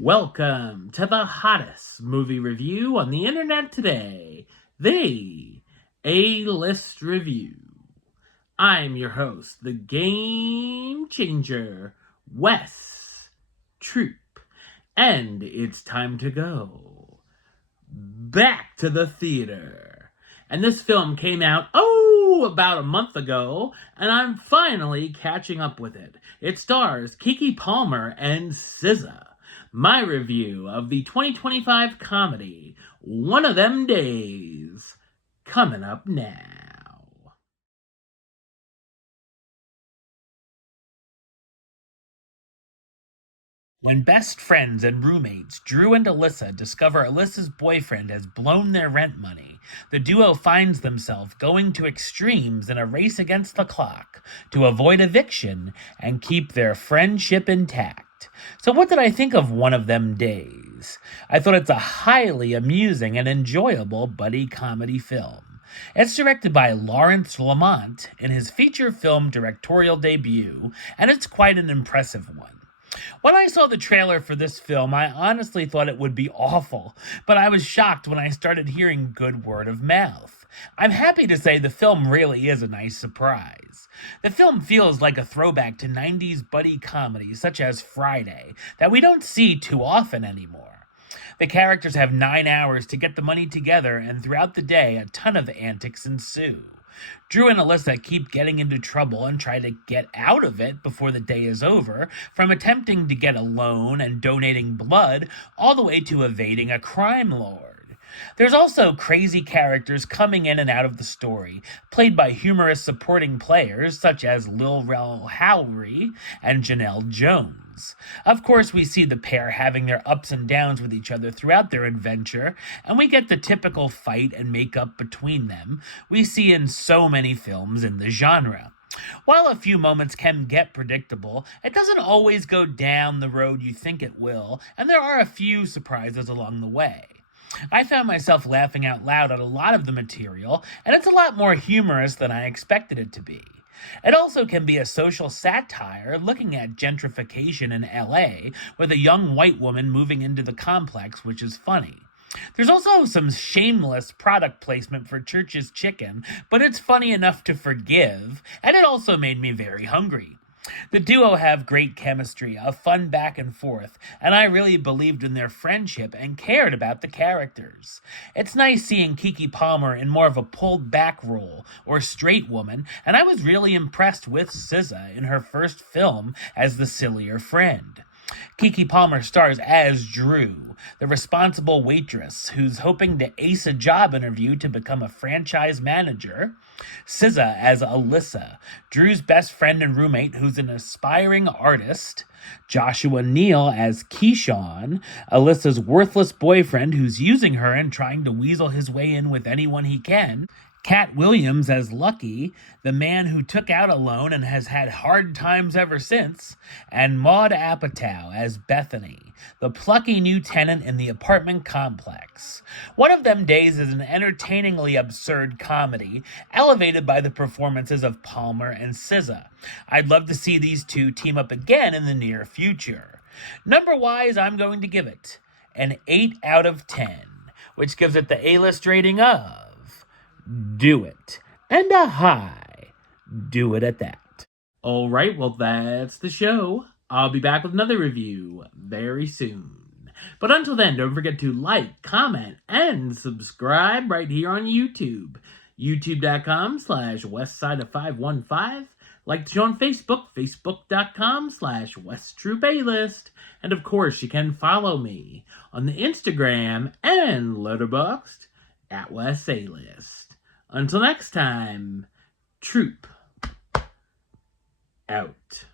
Welcome to the hottest movie review on the internet today, the A-List Review. I'm your host, the Game Changer, Wes Troop, and it's time to go back to the theater. And this film came out, about a month ago, and I'm finally catching up with it. It stars Keke Palmer and SZA. My review of the 2025 comedy, One of Them Days, coming up now. When best friends and roommates Drew and Alyssa discover Alyssa's boyfriend has blown their rent money, the duo finds themselves going to extremes in a race against the clock to avoid eviction and keep their friendship intact. So what did I think of One of Them Days? I thought it's a highly amusing and enjoyable buddy comedy film. It's directed by Lawrence Lamont in his feature film directorial debut, and it's quite an impressive one. When I saw the trailer for this film, I honestly thought it would be awful, but I was shocked when I started hearing good word of mouth. I'm happy to say the film really is a nice surprise. The film feels like a throwback to 90s buddy comedies such as Friday that we don't see too often anymore. The characters have 9 hours to get the money together, and throughout the day, a ton of antics ensue. Drew and Alyssa keep getting into trouble and try to get out of it before the day is over, from attempting to get a loan and donating blood, all the way to evading a crime lord. There's also crazy characters coming in and out of the story, played by humorous supporting players such as Lil Rel Howery and Janelle Jones. Of course, we see the pair having their ups and downs with each other throughout their adventure, and we get the typical fight and make-up between them we see in so many films in the genre. While a few moments can get predictable, it doesn't always go down the road you think it will, and there are a few surprises along the way. I found myself laughing out loud at a lot of the material, and it's a lot more humorous than I expected it to be. It also can be a social satire looking at gentrification in LA with a young white woman moving into the complex, which is funny. There's also some shameless product placement for Church's Chicken, but it's funny enough to forgive, and it also made me very hungry. The duo have great chemistry, a fun back and forth, and I really believed in their friendship and cared about the characters. It's nice seeing Keke Palmer in more of a pulled back role, or straight woman, and I was really impressed with SZA in her first film as the sillier friend. Keke Palmer stars as Drew, the responsible waitress who's hoping to ace a job interview to become a franchise manager. SZA as Alyssa, Drew's best friend and roommate who's an aspiring artist. Joshua Neal as Keyshawn, Alyssa's worthless boyfriend who's using her and trying to weasel his way in with anyone he can. Cat Williams as Lucky, the man who took out a loan and has had hard times ever since, and Maud Apatow as Bethany, the plucky new tenant in the apartment complex. One of Them Days is an entertainingly absurd comedy, elevated by the performances of Palmer and SZA. I'd love to see these two team up again in the near future. Number-wise, I'm going to give it an 8 out of 10, which gives it the A-list rating of do it, and a high do it at that. All right, well, that's the show. I'll be back with another review very soon. But until then, don't forget to like, comment, and subscribe right here on YouTube. YouTube.com/WestsideOf515. Like the show on Facebook, Facebook.com/WesTroopAlist. And of course, you can follow me on the Instagram and Letterboxd at WesAlist. Until next time, Troop out.